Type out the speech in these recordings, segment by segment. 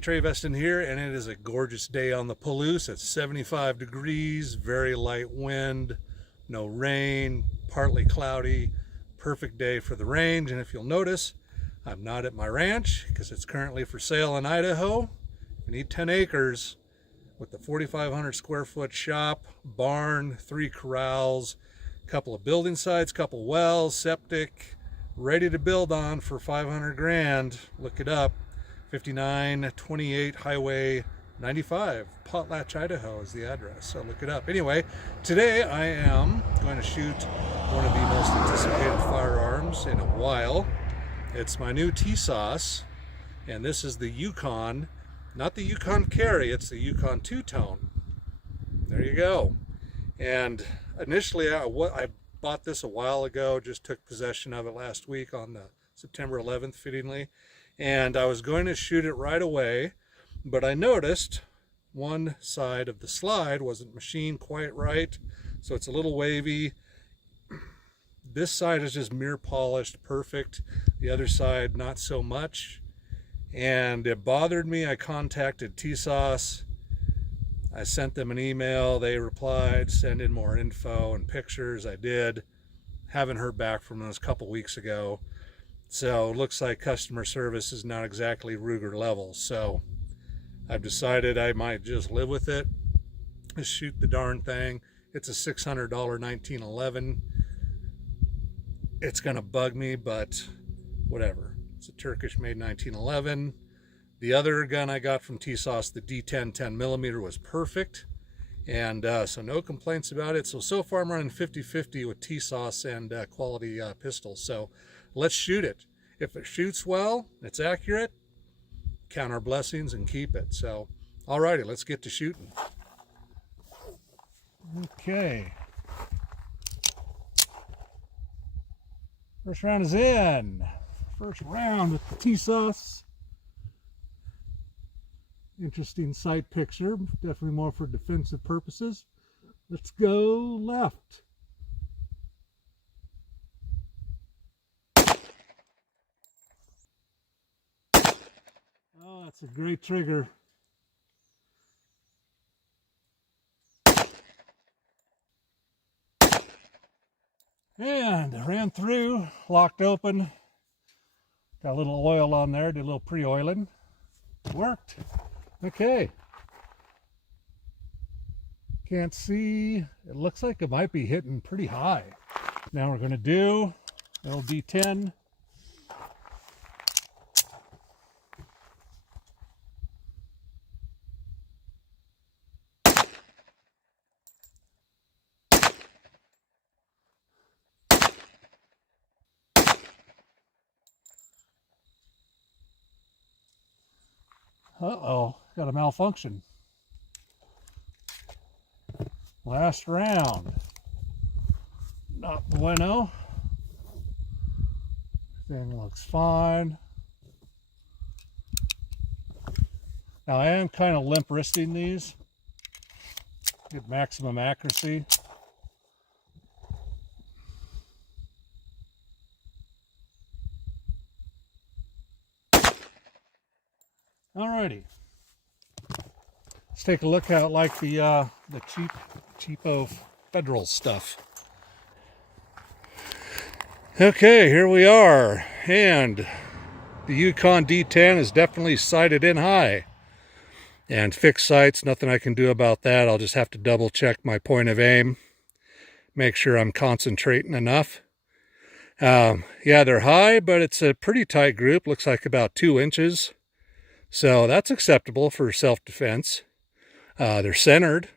Trey Veston here, and it is a gorgeous day on the Palouse. It's 75 degrees, very light wind, no rain, partly cloudy, perfect day for the range. And if you'll notice, I'm not at my ranch because it's currently for sale in Idaho. You need 10 acres with the 4,500 square foot shop, barn, 3 corrals, couple of building sites, couple wells, septic, ready to build on for 500 grand. Look it up. 5928 Highway 95, Potlatch, Idaho is the address, so look it up. Anyway, today I am going to shoot one of the most anticipated firearms in a while. It's my new Tisas, and this is the Yukon, not the Yukon Carry, it's the Yukon two-tone. There you go. And initially I bought this a while ago, just took possession of it last week on the September 11th fittingly. And I was going to shoot it right away, but I noticed one side of the slide wasn't machined quite right, so it's a little wavy. This side is just mirror polished, perfect. The other side, not so much. And it bothered me. I contacted Tisas. I sent them an email. They replied, send in more info and pictures. I did. Haven't heard back from them. A couple weeks ago. So it looks like customer service is not exactly Ruger level. So I've decided I might just live with it. Just shoot the darn thing. It's a $600 1911. It's gonna bug me, but whatever. It's a Turkish made 1911. The other gun I got from Tisas, the D10 10mm, was perfect. And so no complaints about it. So far I'm running 50-50 with Tisas and quality pistols. So let's shoot it. If it shoots well, it's accurate, count our blessings and keep it. So, alrighty, let's get to shooting. Okay. First round is in. First round with the Tisas. Interesting sight picture, definitely more for defensive purposes. Let's go left. Oh, that's a great trigger. And ran through, locked open. Got a little oil on there, did a little pre-oiling. Worked. Okay. Can't see. It looks like it might be hitting pretty high. Now we're going to do LD10. Uh-oh, got a malfunction. Last round. Not bueno. Thing looks fine. Now I am kind of limp wristing these. Get maximum accuracy. Alrighty, let's take a look how it like the cheapo federal stuff. Okay, here we are, and the Yukon D10 is definitely sighted in high. And fixed sights, nothing I can do about that. I'll just have to double check my point of aim, make sure I'm concentrating enough. Yeah, they're high, but it's a pretty tight group, looks like about 2 inches. So that's acceptable for self-defense. They're centered.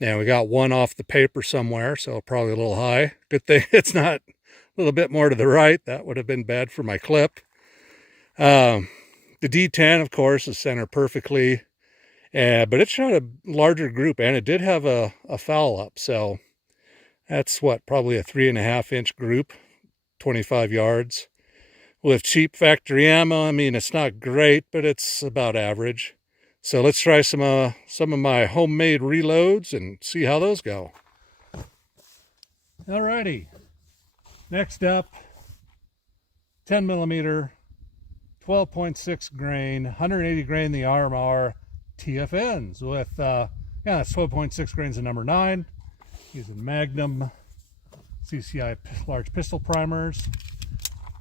And we got one off the paper somewhere, so probably a little high. Good thing it's not a little bit more to the right. That would have been bad for my clip. The D10, of course, is centered perfectly. But it shot a larger group, and it did have a foul up. So that's what, probably a 3.5 inch group, 25 yards. With cheap factory ammo, I mean, it's not great, but it's about average. So let's try some of my homemade reloads and see how those go. Alrighty. Next up, 10mm 12.6 grain, 180 grain the RMR TFNs with, yeah, that's 12.6 grains of number 9. Using Magnum CCI large pistol primers.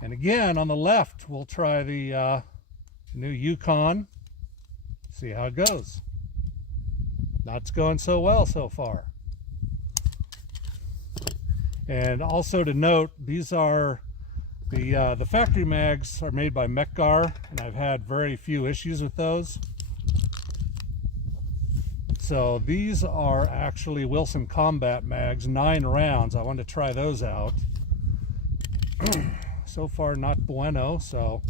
And again, on the left, we'll try the new Yukon. See how it goes. Not going so well so far. And also to note, these are the factory mags are made by Mekgar, and I've had very few issues with those. So these are actually Wilson Combat mags, 9 rounds. I wanted to try those out. So far, not bueno, so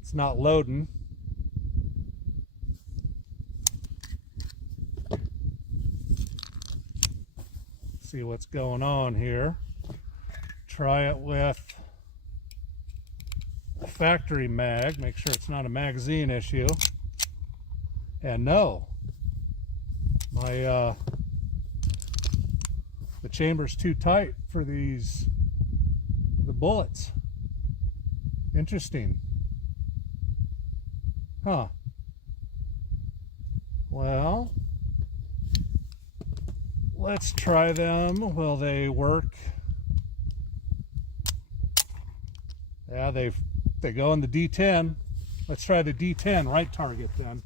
it's not loading. See what's going on here. Try it with a factory mag, make sure it's not a magazine issue. And no, my the chamber's too tight for the bullets. Interesting. Huh. Well, let's try them. Will they work? Yeah, they go in the D10. Let's try the D10 right target then.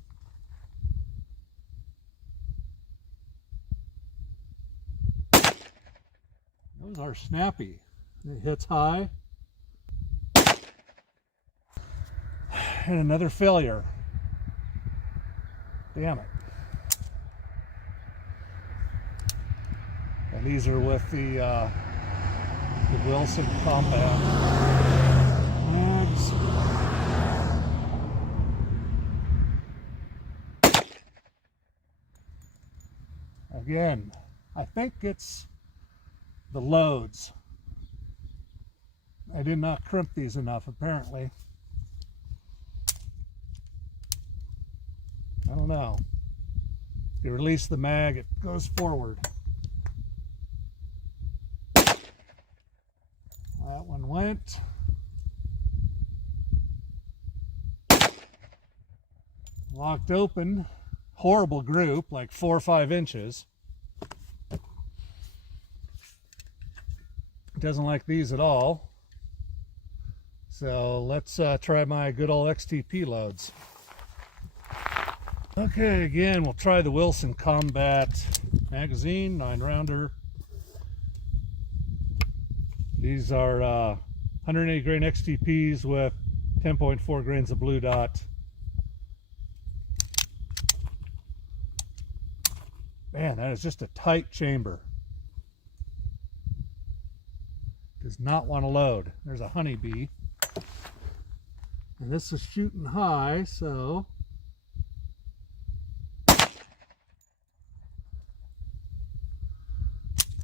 Those are snappy. It hits high. And another failure. Damn it. And these are with the Wilson Combat mags. Again, I think it's the loads. I did not crimp these enough, apparently. I don't know. You release the mag, it goes forward. That one went. Locked open. Horrible group, like 4 or 5 inches. Doesn't like these at all. So let's try my good old XTP loads. Okay, again, we'll try the Wilson Combat magazine, 9-rounder. These are 180 grain XTPs with 10.4 grains of blue dot. Man, that is just a tight chamber. Does not want to load. There's a honeybee. And this is shooting high, so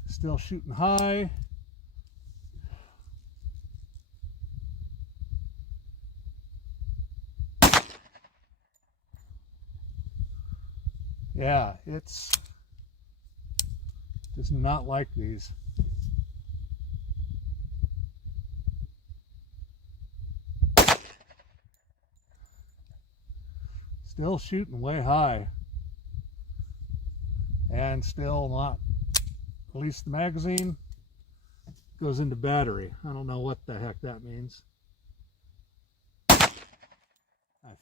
still shooting high. Yeah, it's does not like these. Still shooting way high. And still not release the magazine. Goes into battery. I don't know what the heck that means. I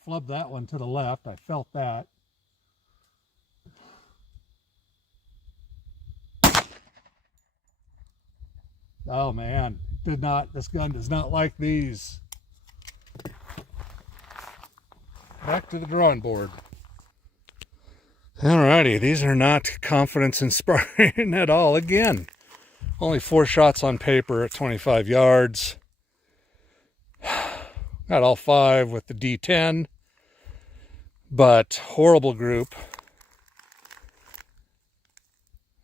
flubbed that one to the left. I felt that. Oh man, this gun does not like these. Back to the drawing board. Alrighty, these are not confidence inspiring at all. Again, only 4 shots on paper at 25 yards. Got all 5 with the D10, but horrible group.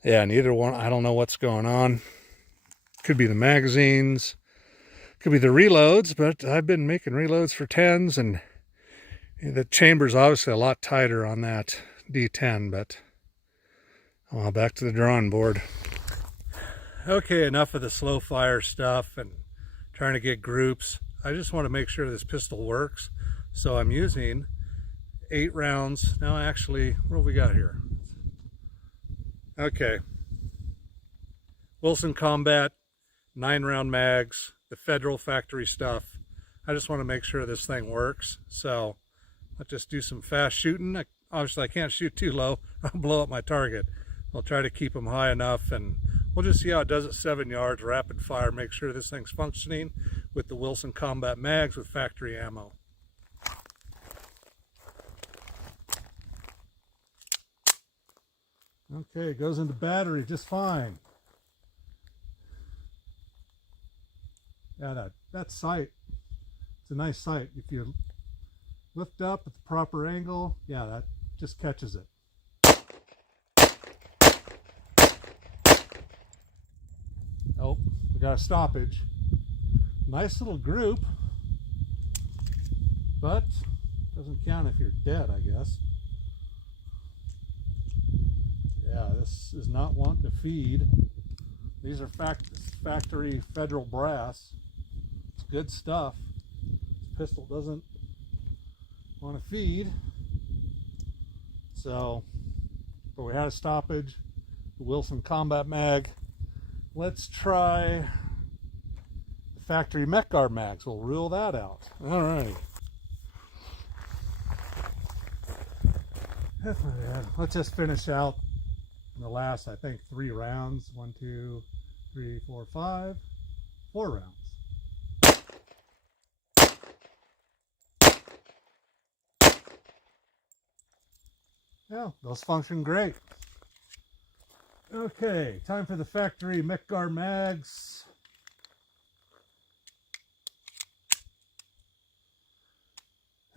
Yeah, neither one, I don't know what's going on. Could be the magazines, could be the reloads, but I've been making reloads for 10s, and the chamber's obviously a lot tighter on that D10, but well, back to the drawing board. Okay, enough of the slow fire stuff and trying to get groups. I just want to make sure this pistol works. So I'm using 8 rounds. Now actually, what have we got here? Okay. Wilson Combat, 9-round mags, the Federal factory stuff. I just want to make sure this thing works. So let's just do some fast shooting. Obviously I can't shoot too low. I'll blow up my target. I'll try to keep them high enough, and we'll just see how it does at 7 yards, rapid fire, make sure this thing's functioning with the Wilson Combat mags with factory ammo. Okay, it goes into battery just fine. Yeah, that sight, it's a nice sight. If you lift up at the proper angle, yeah, that just catches it. Oh, we got a stoppage. Nice little group, but doesn't count if you're dead, I guess. Yeah, this is not wanting to feed. These are factory Federal brass. It's good stuff. This pistol doesn't want to feed. So, but we had a stoppage. The Wilson Combat mag. Let's try the factory mech guard mags. We'll rule that out. All right. That's not bad. Let's just finish out the last, I think, 3 rounds. 1, 2, 3, 4, 5, 4 rounds. Yeah, those function great. Okay, time for the factory mech guard mags.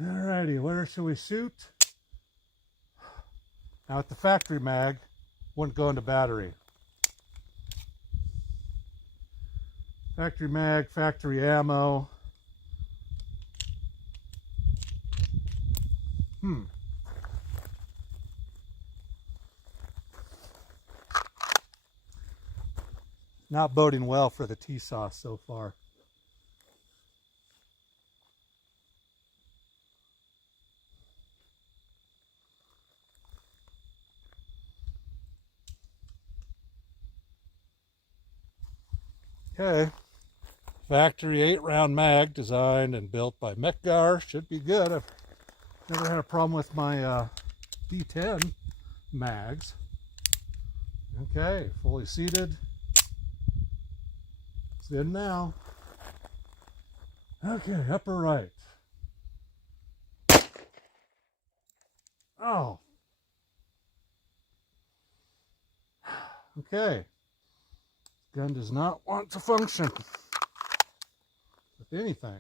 Alrighty, where should we shoot? Now with the factory mag, wouldn't go into battery. Factory mag, factory ammo. Not boding well for the Tisas so far. Okay, factory 8-round mag designed and built by Mechgar. Should be good. I've never had a problem with my D10 mags. Okay, fully seated. It's good now. Okay, upper right. Oh. Okay. Gun does not want to function with anything.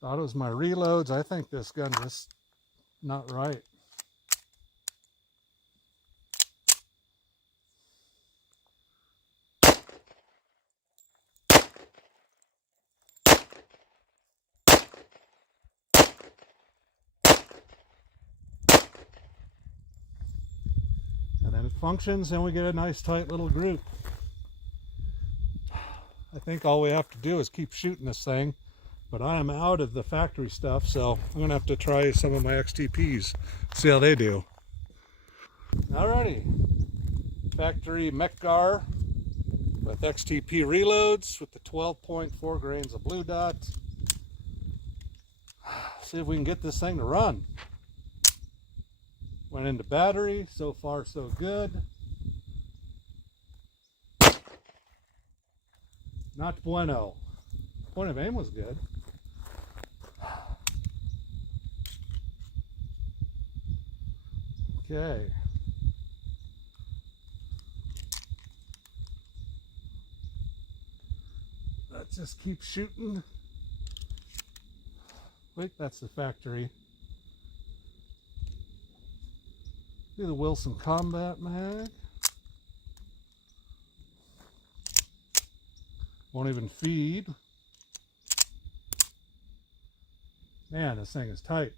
Thought it was my reloads. I think this gun just not right. And then it functions and we get a nice tight little group. I think all we have to do is keep shooting this thing, but I am out of the factory stuff, so I'm gonna have to try some of my XTPs, see how they do. Alrighty, factory Mechgar with XTP reloads with the 12.4 grains of blue dot. See if we can get this thing to run. Went into battery, so far so good. Not bueno. Point of aim was good. Okay. Let's just keep shooting. Wait, that's the factory. Do the Wilson Combat mag. Won't even feed. Man, this thing is tight.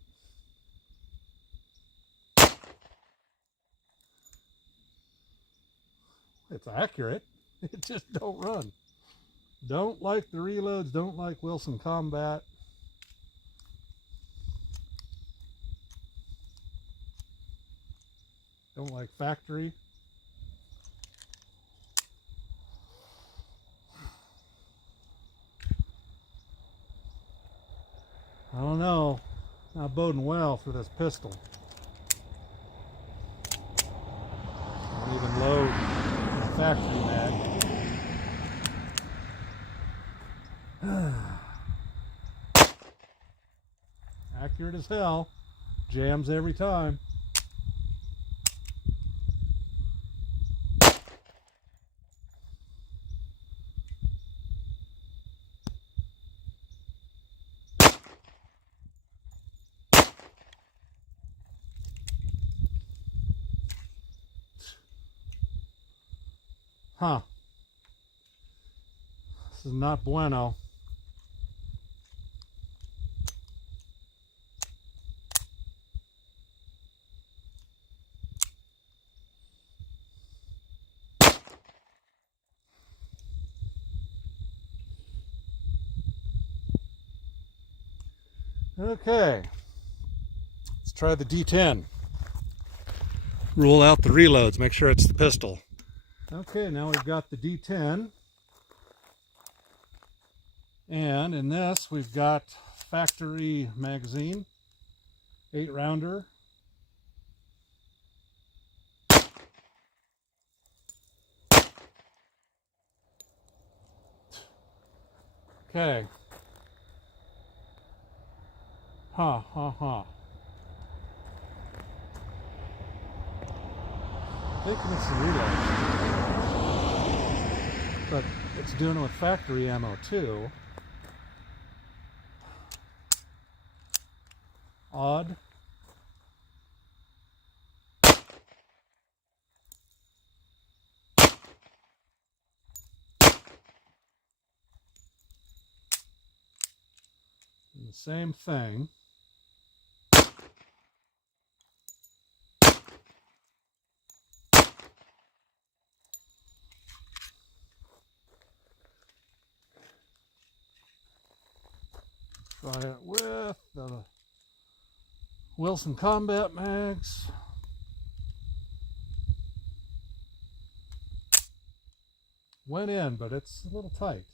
It's accurate. It just don't run. Don't like the reloads, don't like Wilson Combat. Don't like factory. I don't know. Not boding well for this pistol. Don't even load the factory mag. Accurate as hell. Jams every time. Huh. This is not bueno. Okay. Let's try the D10. Rule out the reloads. Make sure it's the pistol. Okay, now we've got the D10, and in this we've got factory magazine, 8-rounder. Okay. Thinking it's the reload. But it's doing it with factory ammo too. Odd. And the same thing. Try it with the Wilson Combat mags. Went in, but it's a little tight.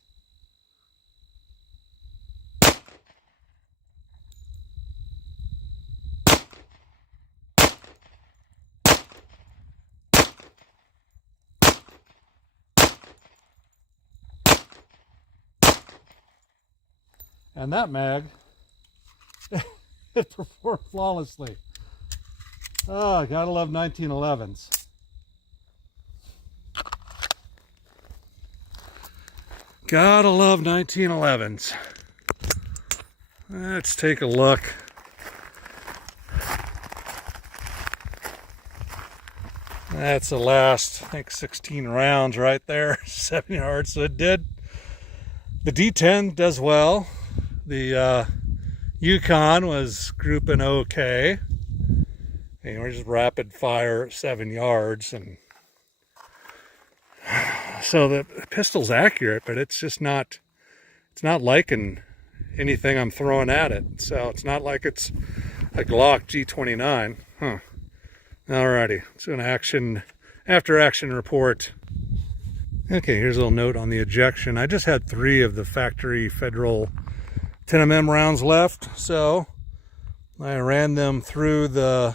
And that mag, it performed flawlessly. Oh, gotta love 1911s. Gotta love 1911s. Let's take a look. That's the last, I think, 16 rounds right there, 7 yards. So it did. The D10 does well. The Yukon was grouping okay. And we're just rapid fire 7 yards, and so the pistol's accurate, but it's just not. It's not liking anything I'm throwing at it. So it's not like it's a Glock G29. Huh. Alrighty, let's do an after action report. Okay, here's a little note on the ejection. I just had 3 of the factory Federal 10mm rounds left, so I ran them through the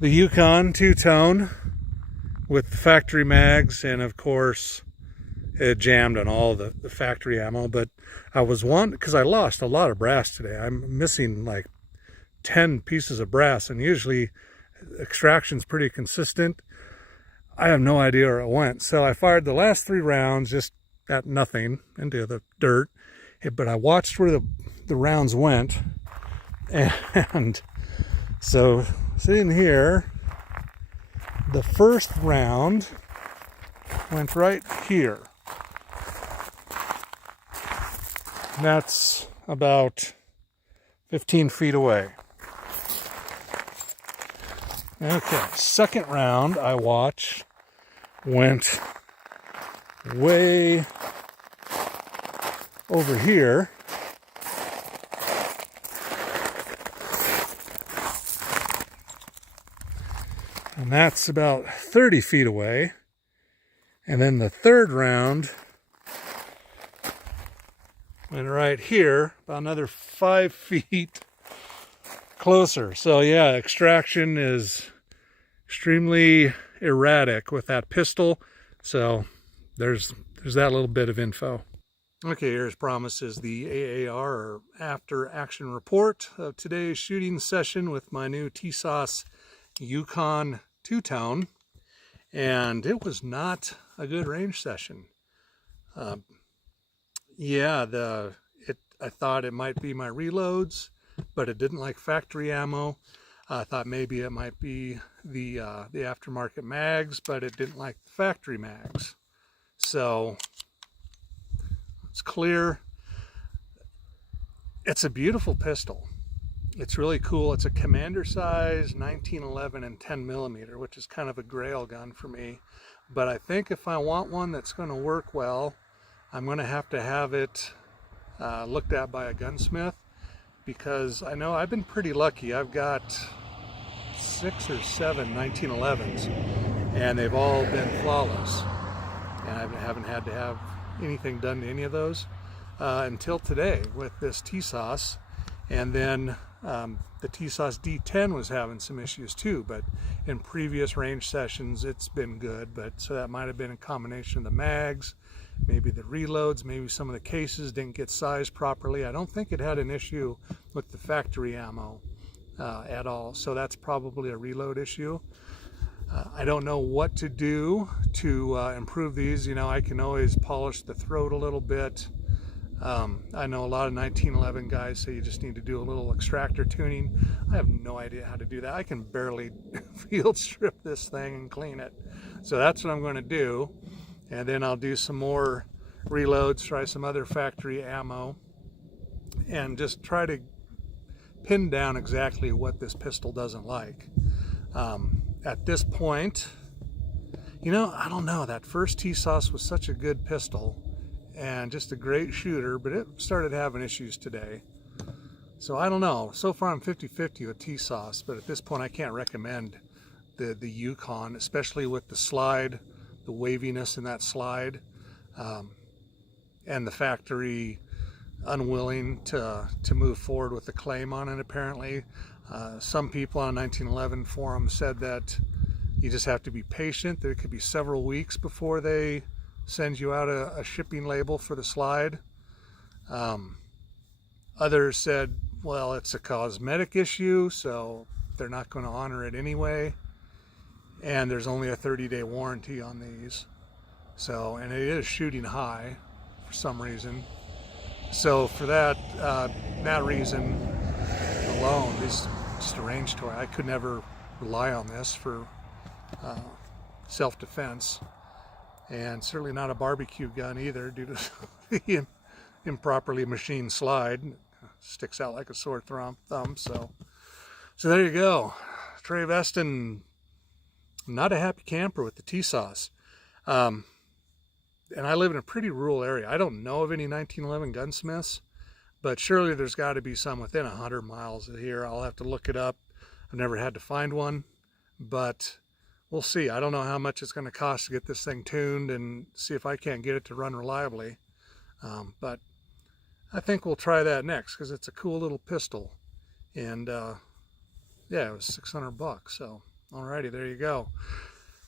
Yukon 2-tone with the factory mags, and of course it jammed on all the factory ammo. But I was because I lost a lot of brass today. I'm missing like 10 pieces of brass, and usually extraction's pretty consistent. I have no idea where it went, so I fired the last 3 rounds just at nothing into the dirt. But I watched where the rounds went, and so sitting here, the first round went right here. That's about 15 feet away. Okay, second round I watched went way over here. And that's about 30 feet away. And then the third round went right here, about another 5 feet closer. So yeah, extraction is extremely erratic with that pistol. So there's that little bit of info. Okay, here as promised is the AAR, or after action report of today's shooting session with my new Tisas Yukon two-tone. And it was not a good range session. Yeah, I thought it might be my reloads, but it didn't like factory ammo. I thought maybe it might be the aftermarket mags, but it didn't like the factory mags. So it's clear. It's a beautiful pistol. It's really cool. It's a commander size 1911 and 10 millimeter, which is kind of a grail gun for me. But I think if I want one that's going to work well, I'm going to have it looked at by a gunsmith, because I know I've been pretty lucky. I've got 6 or 7 1911s, and they've all been flawless. And I haven't had to have anything done to any of those until today with this Tisas. And then the Tisas D10 was having some issues too, but in previous range sessions it's been good. But so that might have been a combination of the mags, maybe the reloads, maybe some of the cases didn't get sized properly. I don't think it had an issue with the factory ammo at all, so that's probably a reload issue. I don't know what to do to improve these. You know, I can always polish the throat a little bit. I know a lot of 1911 guys say you just need to do a little extractor tuning. I have no idea how to do that. I can barely field strip this thing and clean it. So that's what I'm going to do. And then I'll do some more reloads, try some other factory ammo, and just try to pin down exactly what this pistol doesn't like. At this point, you know, I don't know. That first Tisas was such a good pistol and just a great shooter, but it started having issues today. So I don't know. So far I'm 50-50 with Tisas, but at this point I can't recommend the Yukon, especially with the slide, the waviness in that slide, and the factory unwilling to move forward with the claim on it apparently. Some people on 1911 forum said that you just have to be patient. There could be several weeks before they send you out a shipping label for the slide. Others said, well, it's a cosmetic issue, so they're not going to honor it anyway. And there's only a 30-day warranty on these. So, and it is shooting high for some reason. So for that reason alone, this is just a range toy. I could never rely on this for self-defense. And certainly not a barbecue gun either, due to the improperly machined slide. It sticks out like a sore thumb. So there you go. Trey Veston, not a happy camper with the Tisas. And I live in a pretty rural area. I don't know of any 1911 gunsmiths, but surely there's got to be some within 100 miles of here. I'll have to look it up. I've never had to find one, but we'll see. I don't know how much it's going to cost to get this thing tuned and see if I can't get it to run reliably. But I think we'll try that next, because it's a cool little pistol. And yeah, it was $600. So alrighty, there you go.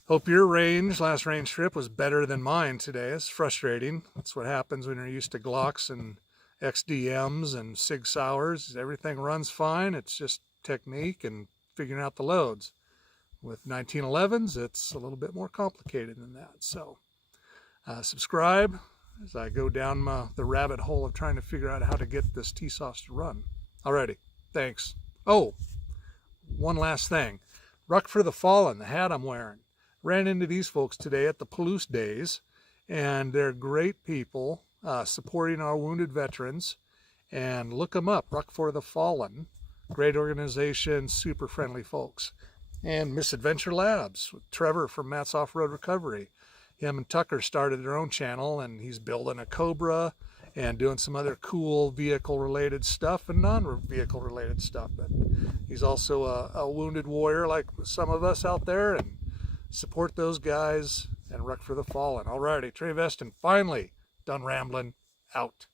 Hope your last range trip was better than mine today. It's frustrating. That's what happens when you're used to Glocks and XDMs and Sig Sauers. Everything runs fine. It's just technique and figuring out the loads. With 1911s, it's a little bit more complicated than that. So subscribe as I go down the rabbit hole of trying to figure out how to get this Tisas to run. Alrighty, thanks. Oh, one last thing. Ruck for the Fallen, the hat I'm wearing. Ran into these folks today at the Palouse Days, and they're great people supporting our wounded veterans. And look them up, Ruck for the Fallen. Great organization, super friendly folks. And Misadventure Labs with Trevor from Matt's Off-Road Recovery. Him and Tucker started their own channel, and he's building a Cobra and doing some other cool vehicle related stuff and non-vehicle related stuff. But he's also a wounded warrior like some of us out there, and support those guys and wreck for the fallen. Alrighty, Trey Veston, finally done rambling, out.